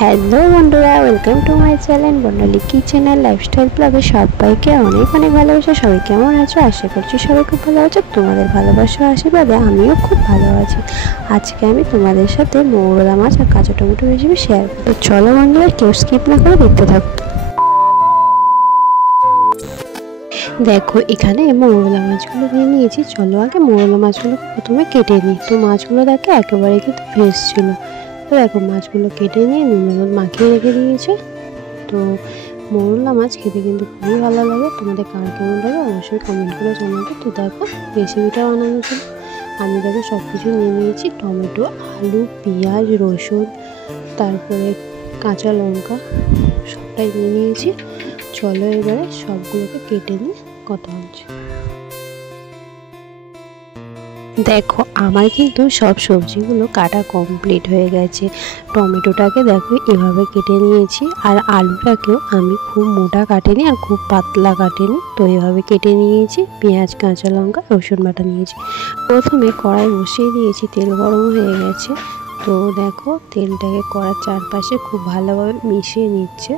Hello বন্ধুরা, welcome to my channel Barnali kitchen আর lifestyle ব্লগে সবাইকে অনেক অনেক ভালোবাসা। সবাই কেমন আছো? আশা করছি সবাই খুব ভালো আছো। তোমাদের ভালোবাসা আশীর্বাদে আমিও খুব ভালো আছি। আজকে আমি তোমাদের সাথে মৌরলা মাছ আর কাঁচা টমেটো রেসিপি শেয়ার করব। তো চলো বন্ধুরা, কেউ স্কিপ না করে দেখতে থাকো। দেখো, এখানে মৌরলা মাছগুলো নিয়ে নিয়েছি। চলো আগে মৌরলা মাছগুলো প্রথমে কেটে নিই। তো মাছগুলো দেখো একেবারে কিন্তু ফ্রেশ ছিল। তো দেখো মাছগুলো কেটে নিয়ে নুন হলুদ মাখিয়ে রেখে দিয়েছে। তো মৌরলা মাছ খেতে কিন্তু খুবই ভালো লাগে। তোমাদের কার কেমন লাগে অবশ্যই কমেন্ট করে জানাবে। তো দেখো রেসিপিটা বানানোর জন্য আমি দেখো সব কিছু নিয়ে নিয়েছি। টমেটো, আলু, পেঁয়াজ, রসুন, তারপরে কাঁচা লঙ্কা সবটাই নিয়ে নিয়েছি। চলো এবারে সবগুলোকে কেটে নিয়ে কথা হচ্ছে। দেখো আমার কিন্তু সব সবজিগুলো কাটা কমপ্লিট হয়ে গেছে। টমেটোটাকে দেখো এভাবে কেটে নিয়েছি, আর আলুটাকেও আমি খুব মোটা কাটিনি আর খুব পাতলা কাটিনি। তো এভাবে কেটে নিয়েছি। পেঁয়াজ, কাঁচা লঙ্কা, রসুন বাটা নিয়েছি। প্রথমে কড়াই বসিয়ে দিয়েছি, তেল গরম হয়ে গেছে। তো দেখো তেলটাকে কড়ার চারপাশে খুব ভালোভাবে মিশিয়ে নিচ্ছে।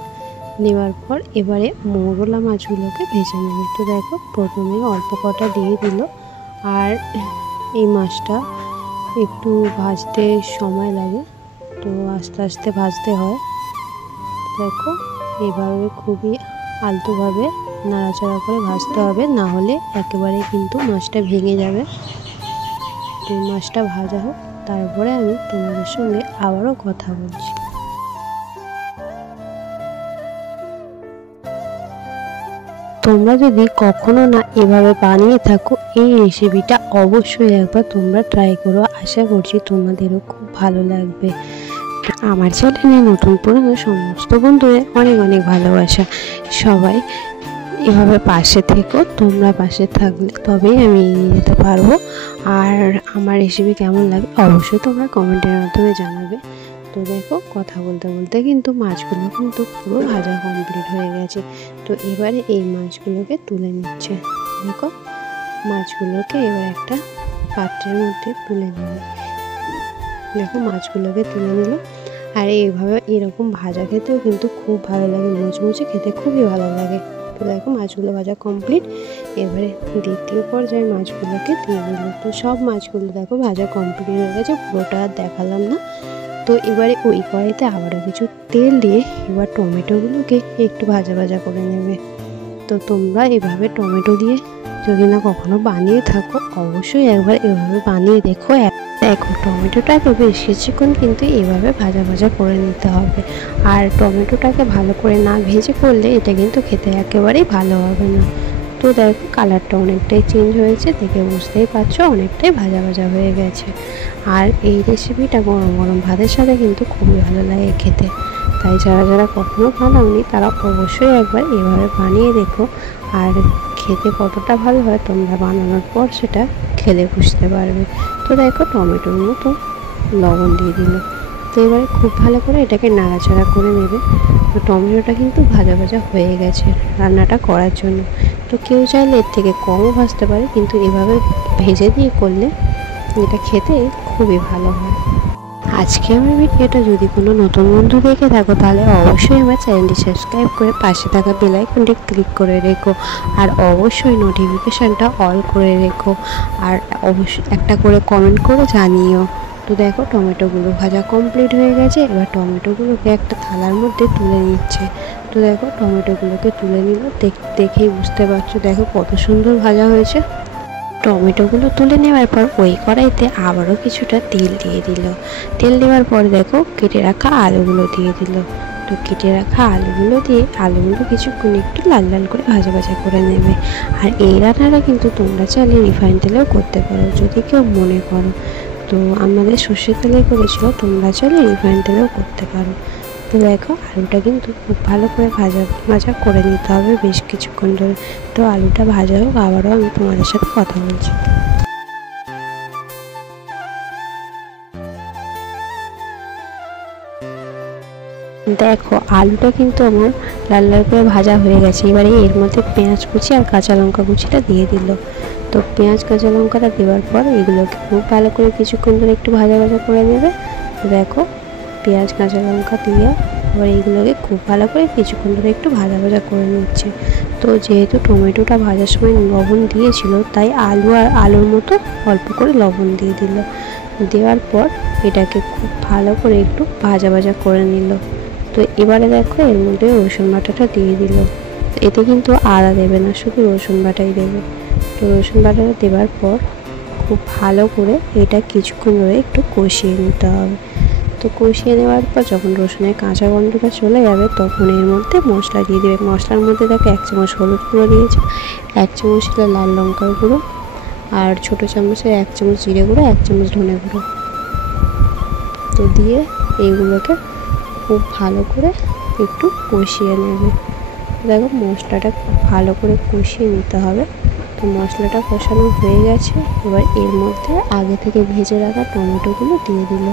নেওয়ার পর এবারে মৌরলা মাছগুলোকে ভেজে নেবে। তো দেখো প্রথমে অল্প কটা দিয়ে দিল, আর এই মাছটা একটু ভাজতে সময় লাগে, তো আস্তে আস্তে ভাজতে হয়। দেখো এভাবে খুবই আলতোভাবে নাড়াচাড়া করে ভাজতে হবে, না হলে একেবারে কিন্তু মাছটা ভেঙে যাবে। তো মাছটা ভাজা হোক, তারপরে আমি তোমাদের সঙ্গে আবারও কথা বলছি। তোমরা যদি কখনো না এভাবে বানিয়ে থাকো, এই রেসিপিটা অবশ্যই একবার তোমরা ট্রাই করো। আশা করছি তোমাদেরও খুব ভালো লাগবে। আমার চ্যানেলে নতুন পুরনো সমস্ত বন্ধুদের অনেক অনেক ভালোবাসা। সবাই এভাবে পাশে থেকো। তোমরা পাশে থাকলে তবেই আমি এগিয়ে যেতে পারবো। আর আমার রেসিপি কেমন লাগে অবশ্যই তোমরা কমেন্টের মাধ্যমে জানাবে। তো দেখো কথা বলতে বলতে কিন্তু মাছগুলো কিন্তু পুরো ভাজা কমপ্লিট হয়ে গেছে। তো এবারে এই মাছগুলোকে তুলে নিচ্ছে। দেখো মাছগুলোকে এবার একটা পাত্রের মধ্যে তুলে নেবে। দেখো মাছগুলোকে তুলে নিল। আর এইভাবে এরকম ভাজা খেতেও কিন্তু খুব ভালো লাগে, মুচমুচে খেতে খুবই ভালো লাগে। তো দেখো মাছগুলো ভাজা কমপ্লিট। এবারে দ্বিতীয় পর্যায়ে মাছগুলোকে দিয়ে দিল। তো সব মাছগুলো দেখো ভাজা কমপ্লিট হয়ে গেছে, পুরোটা আর দেখালাম না। তো এবারে ওই কড়াইতে আবারও কিছু তেল দিয়ে এবার টমেটোগুলোকে একটু ভাজা ভাজা করে নেবে। তো তোমরা এভাবে টমেটো দিয়ে যদি না কখনো বানিয়ে থাকো অবশ্যই একবার এভাবে বানিয়ে দেখো। দেখো টমেটোটাকে বেশ কিছুক্ষণ কিন্তু এভাবে ভাজা ভাজা করে নিতে হবে। আর টমেটোটাকে ভালো করে না ভেজে করলে এটা কিন্তু খেতে একেবারেই ভালো হবে না। তো দেখো কালারটা অনেকটাই চেঞ্জ হয়েছে, দেখে বুঝতেই পারছো অনেকটাই ভাজা ভাজা হয়ে গেছে। আর এই রেসিপিটা গরম গরম ভাতের সাথে কিন্তু খুবই ভালো লাগে খেতে। তাই যারা যারা কখনো বানাওনি তারা অবশ্যই একবার এভাবে বানিয়ে দেখো। আর খেতে কতটা ভালো হয় তোমরা বানানোর পর সেটা খেলে বুঝতে পারবে। তো দেখো টমেটোর মতো লবণ দিয়ে দিল। তো এবারে খুব ভালো করে এটাকে নাড়াচাড়া করে নেবে। তো টমেটোটা কিন্তু ভাজা ভাজা হয়ে গেছে রান্নাটা করার জন্য। তো কেউ চাইলে এর থেকে কমও ভাজতে পারে, কিন্তু এভাবে ভেজে দিয়ে করলে এটা খেতে খুবই ভালো হয়। আজকে আমার ভিডিওটা যদি কোনো নতুন বন্ধু দেখে থাকো তাহলে অবশ্যই আমার চ্যানেলটি সাবস্ক্রাইব করে পাশে থাকা বেল আইকনটি ক্লিক করে রেখো। আর অবশ্যই নোটিফিকেশানটা অল করে রেখো। আর অবশ্যই একটা করে কমেন্ট করে জানিও। তো দেখো টমেটোগুলো ভাজা কমপ্লিট হয়ে গেছে। এবার টমেটোগুলোকে একটা থালার মধ্যে তুলে নিচ্ছে। তো দেখো টমেটোগুলোকে তুলে নিল, দেখেই বুঝতে পারছো দেখো কত সুন্দর ভাজা হয়েছে। টমেটোগুলো তুলে নেওয়ার পর ওই কড়াইতে আবারও কিছুটা তেল দিয়ে দিল। তেল দেওয়ার পর দেখো কেটে রাখা আলুগুলো দিয়ে দিল। তো কেটে রাখা আলুগুলো দিয়ে আলুগুলো কিছুক্ষণ একটু লাল লাল করে ভাজা ভাজা করে নেবে। আর এই রান্নাটা কিন্তু তোমরা চাইলে রিফাইন তেলেও করতে পারো যদি কেউ মনে করো। তো আমাদের সর্ষের তেলে করেছিল, তোমরা চাইলে রিফাইন তেলেও করতে পারো। তো দেখো আলুটা কিন্তু খুব ভালো করে ভাজা ভাজা করে নিতে হবে বেশ কিছুক্ষণ ধরে। তো আলুটা ভাজা হোক, আবারও আমি তোমাদের সাথে কথা বলছি। দেখো আলুটা কিন্তু আমার লাল লাল করে ভাজা হয়ে গেছে। এবারে এর মধ্যে পেঁয়াজ কুচি আর কাঁচা লঙ্কা কুচিটা দিয়ে দিল। তো পেঁয়াজ কাঁচা লঙ্কাটা দেওয়ার পর এগুলোকে খুব ভালো করে কিছুক্ষণ ধরে একটু ভাজা ভাজা করে নেবে। দেখো পেঁয়াজ কাঁচা লঙ্কা দিয়ে এবার এইগুলোকে খুব ভালো করে কিছুক্ষণ ধরে একটু ভাজা ভাজা করে নিচ্ছে। তো যেহেতু টমেটোটা ভাজার সময় লবণ দিয়েছিল, তাই আলুর মতো অল্প করে লবণ দিয়ে দিল। দেওয়ার পর এটাকে খুব ভালো করে একটু ভাজা ভাজা করে নিল। তো এবারে দেখো এর মধ্যে রসুন বাটাটা দিয়ে দিল। এতে কিন্তু আদা দেবে না, শুধু রসুন বাটাই দেবে। তো রসুন বাটাটা দেওয়ার পর খুব ভালো করে এটা কিছুক্ষণ ধরে একটু কষিয়ে নিতে হবে। তো কষিয়ে নেওয়ার পর যখন রসুনের কাঁচা গন্ধটা চলে যাবে, তখন এর মধ্যে মশলা দিয়ে দেবে। মশলার মধ্যে দেখো 1 চামচ হলুদ গুঁড়ো দিয়েছে, 1 চামচ লাল লঙ্কার গুঁড়ো, আর ছোটো চামচে 1 চামচ জিরে গুঁড়ো, 1 চামচ ধনে গুঁড়ো। তো দিয়ে এইগুলোকে খুব ভালো করে একটু কষিয়ে নেবে। দেখো মশলাটা খুব ভালো করে কষিয়ে নিতে হবে। তো মশলাটা কষানো হয়ে গেছে, এবার এর মধ্যে আগে থেকে ভেজে রাখা টমেটোগুলো দিয়ে দিল।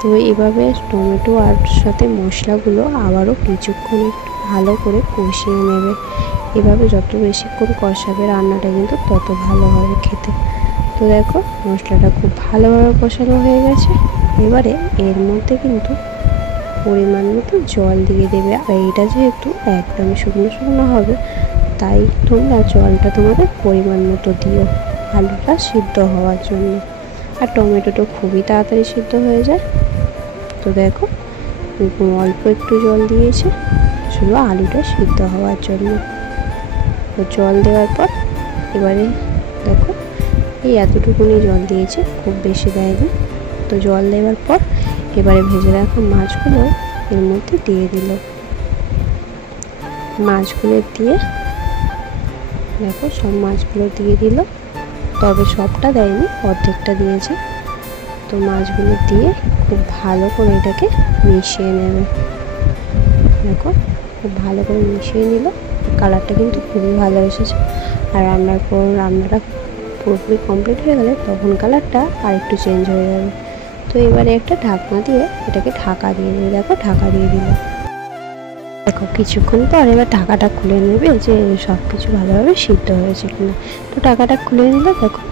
তো এভাবে টমেটো আর সাথে মশলাগুলো আবারও কিছুক্ষণ একটু ভালো করে কষিয়ে নেবে। এভাবে যত বেশিক্ষণ কষাবে রান্নাটা কিন্তু তত ভালো হবে খেতে। তো দেখো মশলাটা খুব ভালোভাবে কষানো হয়ে গেছে। এবারে এর মধ্যে কিন্তু পরিমাণ মতো জল দিয়ে দেবে। আর এটা যেহেতু একদম শুকনো শুকনো হবে, তাই তোমরা জলটা তোমাদের পরিমাণ মতো দিও আলুটা সিদ্ধ হওয়ার জন্য। আর টমেটোটা খুবই তাড়াতাড়ি সিদ্ধ হয়ে যায়। তো দেখো অল্প একটু জল দিয়েছে শুধু আলুটা সিদ্ধ হওয়ার জন্য। তো জল দেওয়ার পর এবারে দেখো এই এতটুকুনি জল দিয়েছে, খুব বেশি দেয়নি। তো জল দেওয়ার পর এবারে ভেজে রাখা মাছগুলো এর মধ্যে দিয়ে দিল। মাছগুলো দিয়ে দেখো সব মাছগুলো দিয়ে দিল, তবে সবটা দেয়নি, অর্ধেকটা দিয়েছে। তো মাছগুলো দিয়ে খুব ভালো করে এটাকে মিশিয়ে নেবে। দেখো খুব ভালো করে মিশিয়ে নিল। কালারটা কিন্তু খুবই ভালো এসেছে। আর রান্নার পর রান্নাটা পুরোপুরি কমপ্লিট হয়ে গেলে তখন কালারটা আর একটু চেঞ্জ হয়ে যাবে। তো এবারে একটা ঢাকনা দিয়ে এটাকে ঢাকা দিয়ে দেবে। দেখো ঢাকা দিয়ে দিল। দেখো কিছুক্ষণ পর এবার ঢাকাটা খুলে নেবে যে সব কিছু ভালোভাবে সিদ্ধ হয়েছে কিনা। তো ঢাকাটা খুলে নিল। দেখো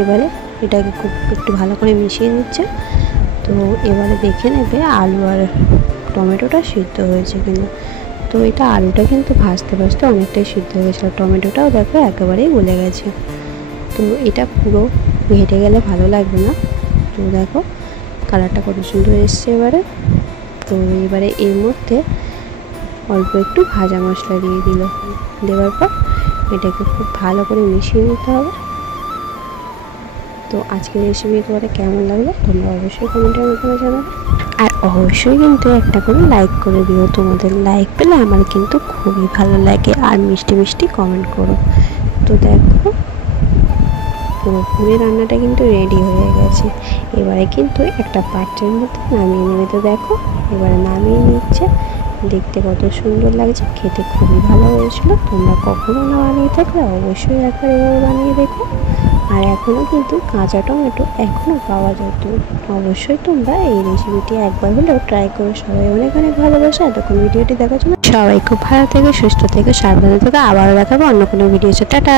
এবারে এটাকে খুব একটু ভালো করে মিশিয়ে নিচ্ছে। তো এবারে দেখে নেবে আলু আর টমেটোটা সিদ্ধ হয়েছে কিনা। তো এটা আলুটা কিন্তু ভাজতে ভাজতে অনেকটাই সিদ্ধ হয়ে গেছিলো, টমেটোটাও দেখো একেবারেই গলে গেছে। তো এটা পুরো ঘেটে গেলে ভালো লাগবে না। তো দেখো কালারটা কত সুন্দর এসছে এবারে। তো এবারে এর মধ্যে অল্প একটু ভাজা মশলা দিয়ে দিল। দেওয়ার পর এটাকে খুব ভালো করে মিশিয়ে নিতে হবে। তো আজকের রেসিপি তোমাদের কেমন লাগলো তোমরা অবশ্যই কমেন্টের মাধ্যমে জানাবে। আর অবশ্যই কিন্তু একটা করে লাইক করে দিও, তোমাদের লাইক পেলে আমার কিন্তু খুবই ভালো লাগে। আর মিষ্টি মিষ্টি কমেন্ট করো। তো দেখো পুরোপুরি রান্নাটা কিন্তু রেডি হয়ে গেছে। এবারে কিন্তু একটা পাত্রের মধ্যে নামিয়ে নেবে। তো দেখো এবারে নামিয়ে নিচ্ছে। দেখতে কত সুন্দর লাগছে, খেতে খুবই ভালো হয়েছিল। তোমরা কখনো না বানিয়ে থাকলে অবশ্যই একবার এভাবে বানিয়ে দেখো। আর এখনও কিন্তু কাঁচা টমেটো এখনও পাওয়া যেত। অবশ্যই তোমরা এই রেসিপিটি একবার হলেও ট্রাই করো। সবাই অনেক অনেক ভালোবাসা। এতক্ষণ ভিডিওটি দেখার জন্য সবাই খুব ভালো থেকে সুস্থ থেকে সাবধানে থেকে আবারও দেখাবো অন্য কোনো ভিডিও। টাটা।